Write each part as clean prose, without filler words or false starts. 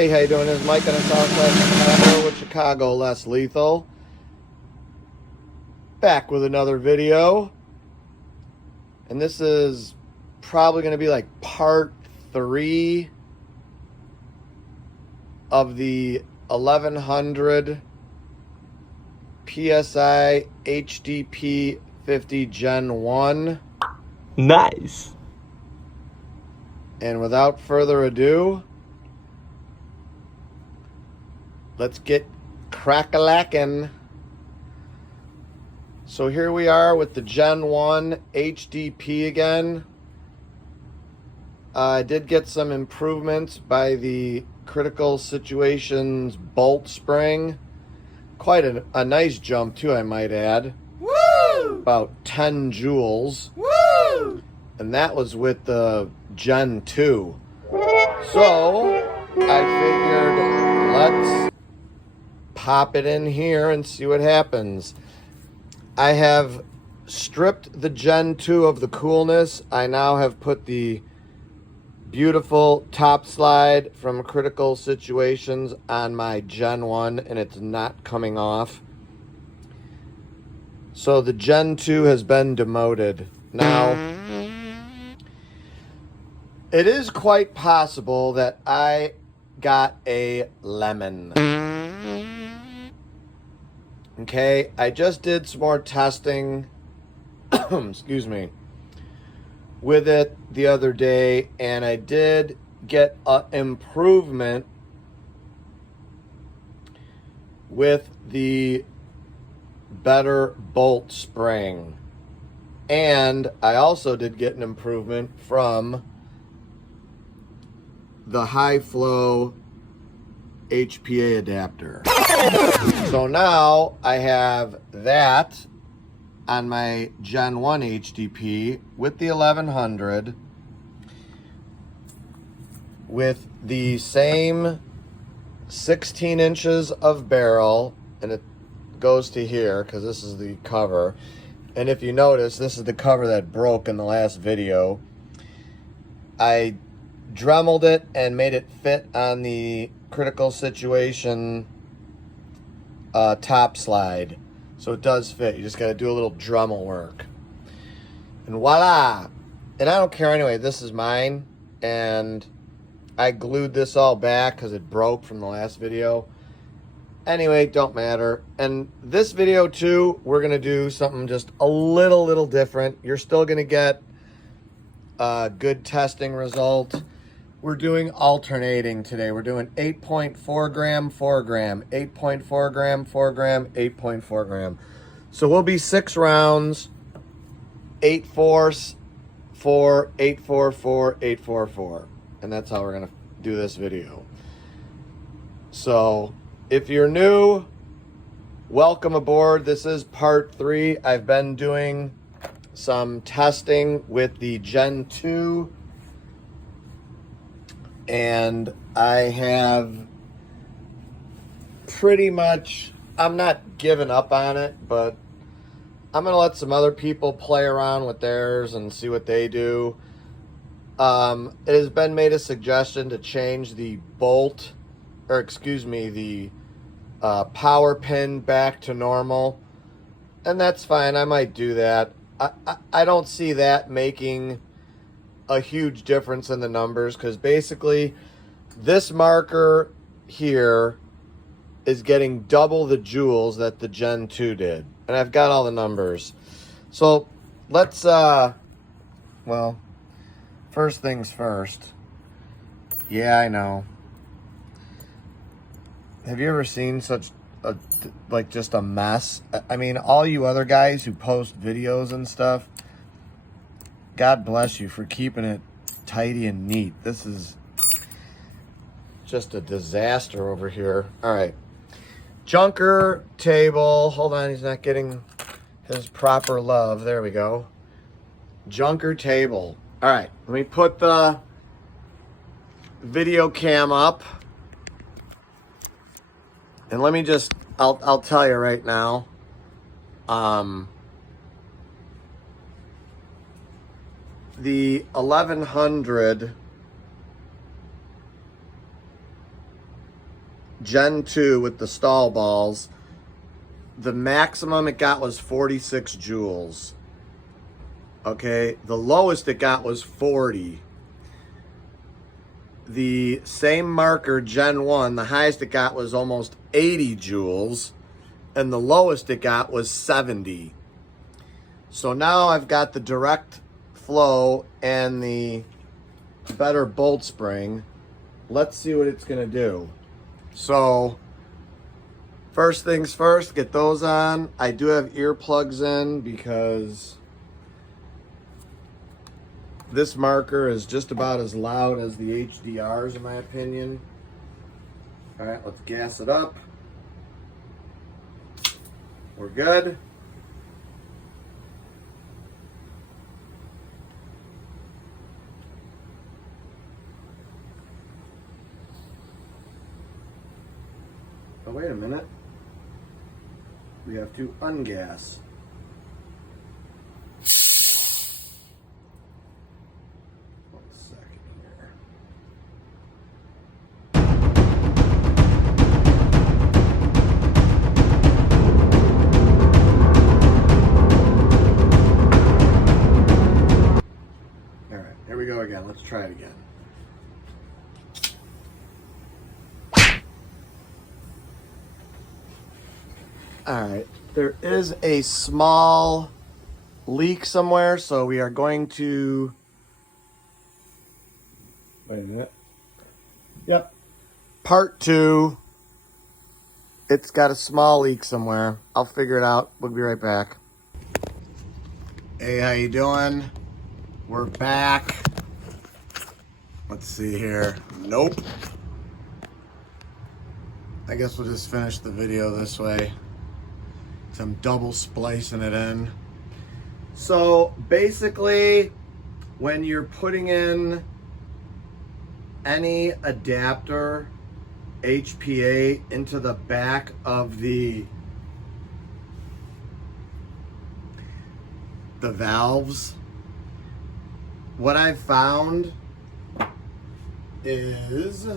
Hey, how you doing? This is Mike on the south side of Chicago with Chicago Less Lethal. Back with another video. And this is probably going to be like part 3 of the 1100 PSI hdp50 Gen 1. Nice. And without further ado, let's get crack-a-lackin'. So here we are with the Gen 1 HDP again. I did get some improvements by the Critical Situations bolt spring. Quite a nice jump too, I might add. Woo! About 10 joules. Woo! And that was with the Gen 2. So I figured let's pop it in here and see what happens. I have stripped the Gen 2 of the coolness. I now have put the beautiful top slide from Critical Situations on my Gen 1, and it's not coming off. So the Gen 2 has been demoted. Now, it is quite possible that I got a lemon. Okay, I just did some more testing, excuse me, with it the other day, and I did get an improvement with the better bolt spring. And I also did get an improvement from the high flow HPA adapter. So now I have that on my Gen 1 HDP with the 1100 with the same 16 inches of barrel, and it goes to here because this is the cover. And if you notice, this is the cover that broke in the last video. I dremeled it and made it fit on the Critical Situation top slide, so it does fit. You just got to do a little Dremel work, and voila. And I don't care anyway, this is mine, and I glued this all back because it broke from the last video. Anyway, don't matter. And this video too, we're gonna do something just a little different. You're still gonna get a good testing result. We're doing alternating today. We're doing 8.4 gram, 4 gram, 8.4 gram, 4 gram, 8.4 gram. So we'll be 6 rounds, 8 4, 4, 8 4, 4, 8 4, 4. And that's how we're gonna do this video. So if you're new, welcome aboard. This is part 3. I've been doing some testing with the Gen 2. And I have pretty much, I'm not giving up on it, but I'm going to let some other people play around with theirs and see what they do. It has been made a suggestion to change the bolt, or excuse me, the power pin back to normal. And that's fine. I might do that. I don't see that making a huge difference in the numbers, because basically this marker here is getting double the joules that the Gen 2 did, and I've got all the numbers. So let's well, first things first. Yeah, I know. Have you ever seen such a, like, just a mess? I mean, all you other guys who post videos and stuff, God bless you for keeping it tidy and neat. This is just a disaster over here. All right. Junker table. Hold on, he's not getting his proper love. There we go. Junker table. All right, let me put the video cam up. And let me just, I'll tell you right now. The 1100 Gen 2 with the stall balls. The maximum it got was 46 joules. Okay, the lowest it got was 40. The same marker, Gen 1, the highest it got was almost 80 joules, and the lowest it got was 70. So now I've got the direct flow and the better bolt spring. Let's see what it's going to do. So first things first, get those on. I do have earplugs in because this marker is just about as loud as the HDRs in my opinion. All right, let's gas it up. We're good. Oh, wait a minute. We have to ungas. One second here. All right, here we go again. Let's try it again. All right, there is a small leak somewhere, so we are going to, wait a minute. Yep, part 2. It's got a small leak somewhere. I'll figure it out. We'll be right back. Hey, how you doing? We're back. Let's see here. Nope. I guess we'll just finish the video this way. I'm double splicing it in. So basically, when you're putting in any adapter HPA into the back of the valves, what I've found is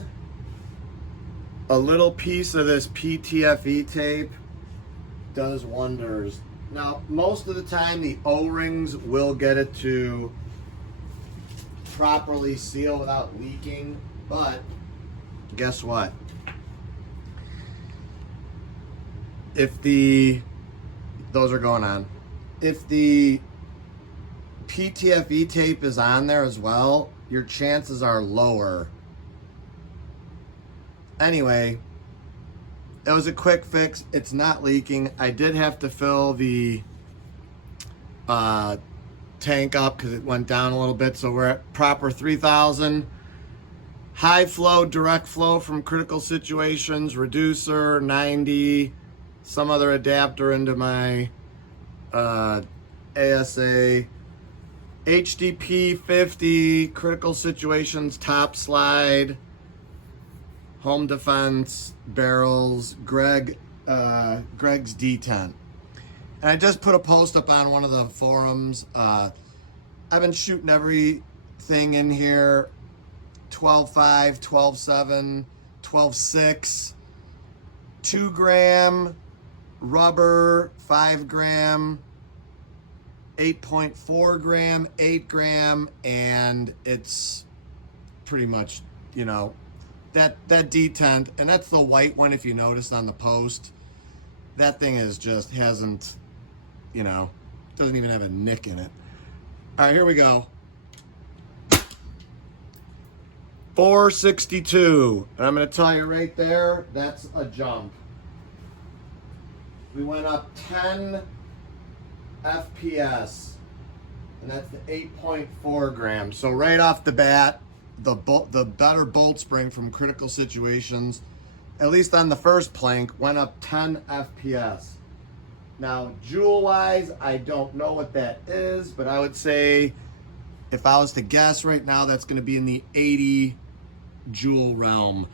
a little piece of this PTFE tape does wonders. Now, most of the time the O-rings will get it to properly seal without leaking, but guess what? If those are going on. If the PTFE tape is on there as well, your chances are lower. Anyway, it was a quick fix. It's not leaking. I did have to fill the tank up because it went down a little bit. So we're at proper 3,000. High flow, direct flow from critical situations, reducer, 90, some other adapter into my ASA. hdp50, critical situations, top slide. Home defense, barrels, Greg's D10. And I just put a post up on one of the forums. I've been shooting everything in here. 12.5, 12.7, 12.6, 2 gram, rubber, 5 gram, 8.4 gram, 8 gram, and it's pretty much, you know, that detent, and that's the white one if you notice on the post. That thing is just hasn't, you know, doesn't even have a nick in it. All right, here we go. 462, and I'm going to tell you right there, that's a jump. We went up 10 FPS, and that's the 8.4 grams. So right off the bat, the better bolt spring from critical situations, at least on the first plank, went up 10 FPS. Now, joule-wise, I don't know what that is, but I would say, if I was to guess right now, that's going to be in the 80 joule realm.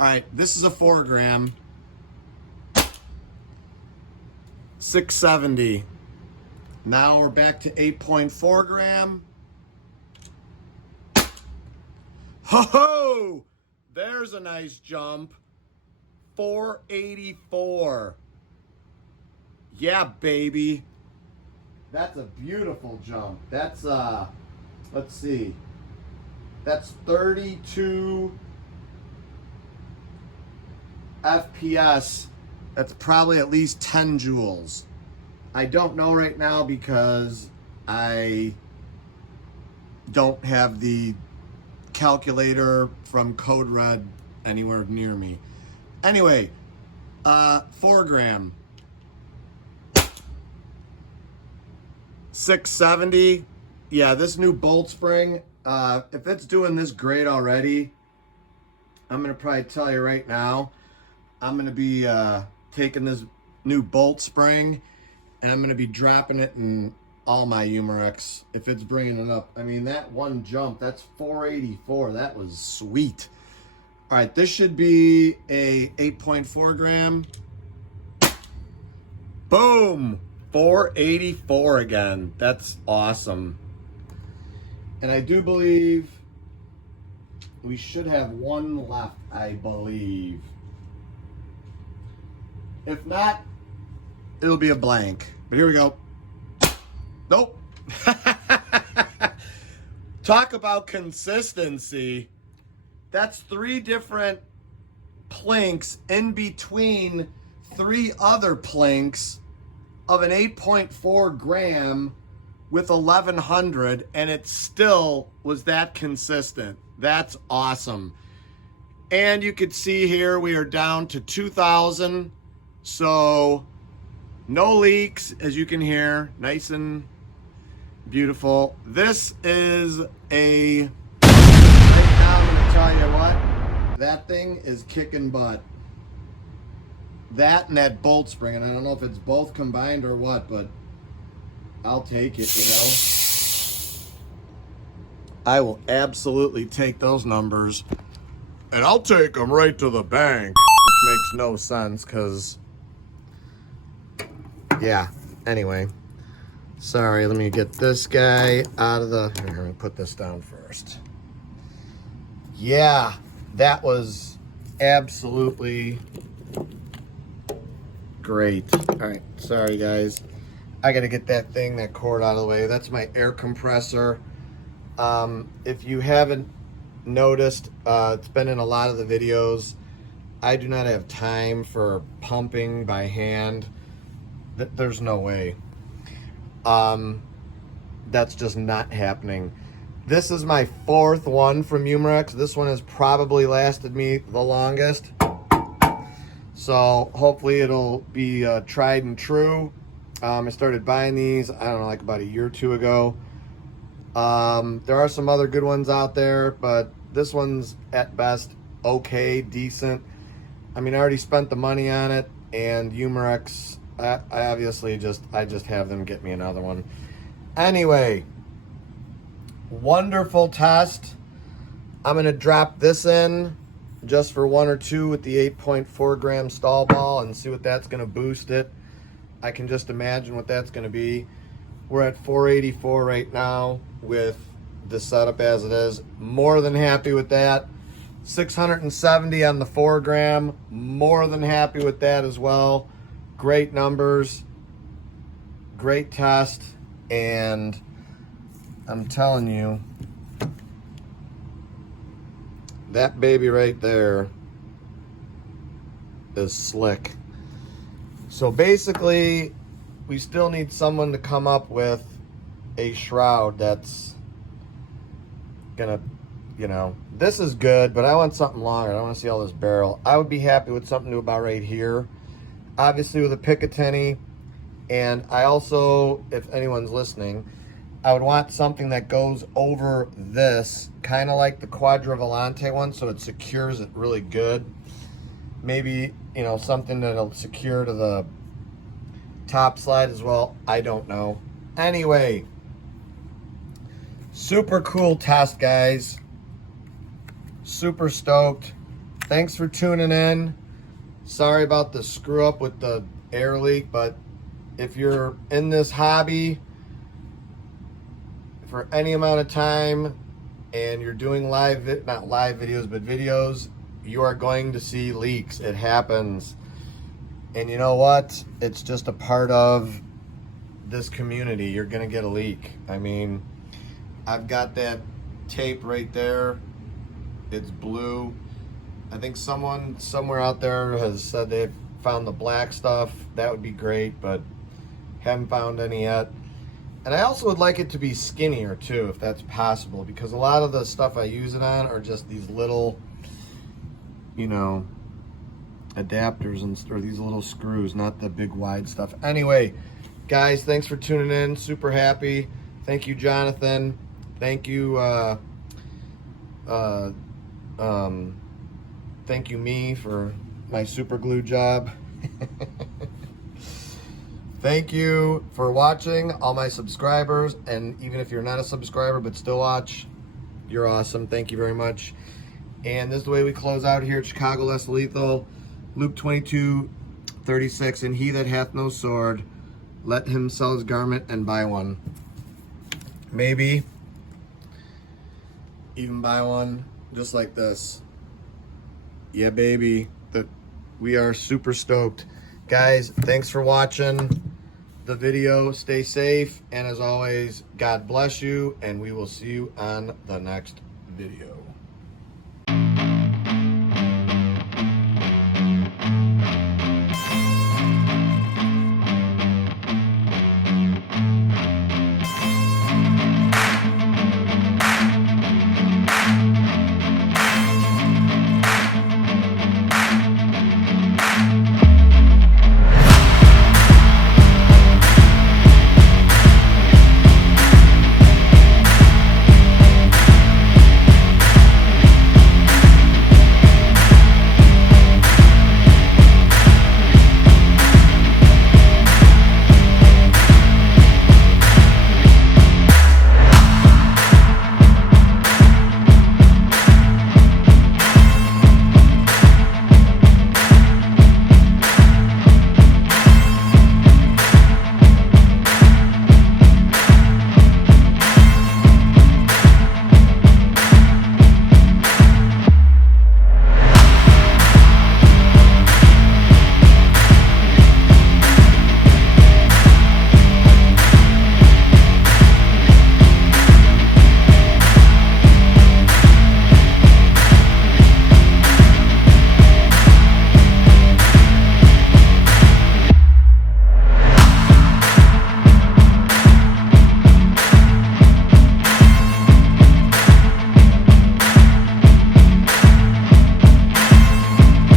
All right, this is a 4 gram. 670. Now we're back to 8.4 gram. Ho ho! There's a nice jump. 484. Yeah, baby. That's a beautiful jump. That's, let's see. That's 32 FPS. That's probably at least 10 joules. I don't know right now because I don't have the calculator from Code Red anywhere near me. Anyway, 4 gram. 670. Yeah, this new bolt spring, if it's doing this great already, I'm going to probably tell you right now, I'm going to be taking this new bolt spring and I'm going to be dropping it in all my umarex if it's bringing it up. I mean, that one jump, that's 484. That was sweet. All right, this should be a 8.4 gram. Boom! 484 again. That's awesome. And I do believe we should have one left, I believe. If not, it'll be a blank. But here we go. Nope. Talk about consistency. That's 3 different planks in between 3 other planks of an 8.4 gram with 1100, and it still was that consistent. That's awesome. And you could see here we are down to 2,000. So no leaks, as you can hear, nice and beautiful. This is a, right now I'm gonna tell you what, that thing is kicking butt. That and that bolt spring, and I don't know if it's both combined or what, but I'll take it, you know. I will absolutely take those numbers, and I'll take them right to the bank, which makes no sense, because, yeah, anyway. Sorry, let me get this guy out of the, here, let me put this down first. Yeah, that was absolutely great. All right, sorry guys. I gotta get that thing, that cord out of the way. That's my air compressor. If you haven't noticed, it's been in a lot of the videos. I do not have time for pumping by hand. There's no way. That's just not happening. This is my 4th one from umarex. This one has probably lasted me the longest. So hopefully it'll be tried and true. I started buying these, I don't know, like about a year or 2 ago. There are some other good ones out there, but this one's at best okay, decent. I mean, I already spent the money on it, and umarex, I obviously just have them get me another one. Anyway, wonderful test. I'm gonna drop this in just for 1 or 2 with the 8.4 gram stall ball and see what that's gonna boost it. I can just imagine what that's gonna be. We're at 484 right now with the setup as it is. More than happy with that. 670 on the 4 gram. More than happy with that as well. Great numbers. Great test. And I'm telling you, that baby right there is slick. So basically, we still need someone to come up with a shroud that's gonna, you know, this is good, but I want something longer. I don't want to see all this barrel. I would be happy with something to about right here. Obviously with a Picatinny. And I also, if anyone's listening, I would want something that goes over this, kind of like the Quadrivolante one, so it secures it really good. Maybe, you know, something that'll secure to the top slide as well. I don't know. Anyway, super cool test, guys. Super stoked. Thanks for tuning in. Sorry about the screw up with the air leak, but if you're in this hobby for any amount of time and you're doing not live videos, but videos, you are going to see leaks. It happens. And you know what? It's just a part of this community. You're going to get a leak. I mean, I've got that tape right there. It's blue. I think someone somewhere out there has said they've found the black stuff. That would be great, but haven't found any yet. And I also would like it to be skinnier too, if that's possible, because a lot of the stuff I use it on are just these little, you know, adapters or these little screws, not the big wide stuff. Anyway, guys, thanks for tuning in. Super happy. Thank you, Jonathan. Thank you, thank you, me, for my super glue job. Thank you for watching, all my subscribers, and even if you're not a subscriber but still watch, you're awesome. Thank you very much. And this is the way we close out here at Chicago Less Lethal. Luke 22:36, and he that hath no sword, let him sell his garment and buy one. Maybe even buy one just like this. Yeah, baby. We are super stoked. Guys, thanks for watching the video. Stay safe, and as always, God bless you, and we will see you on the next video.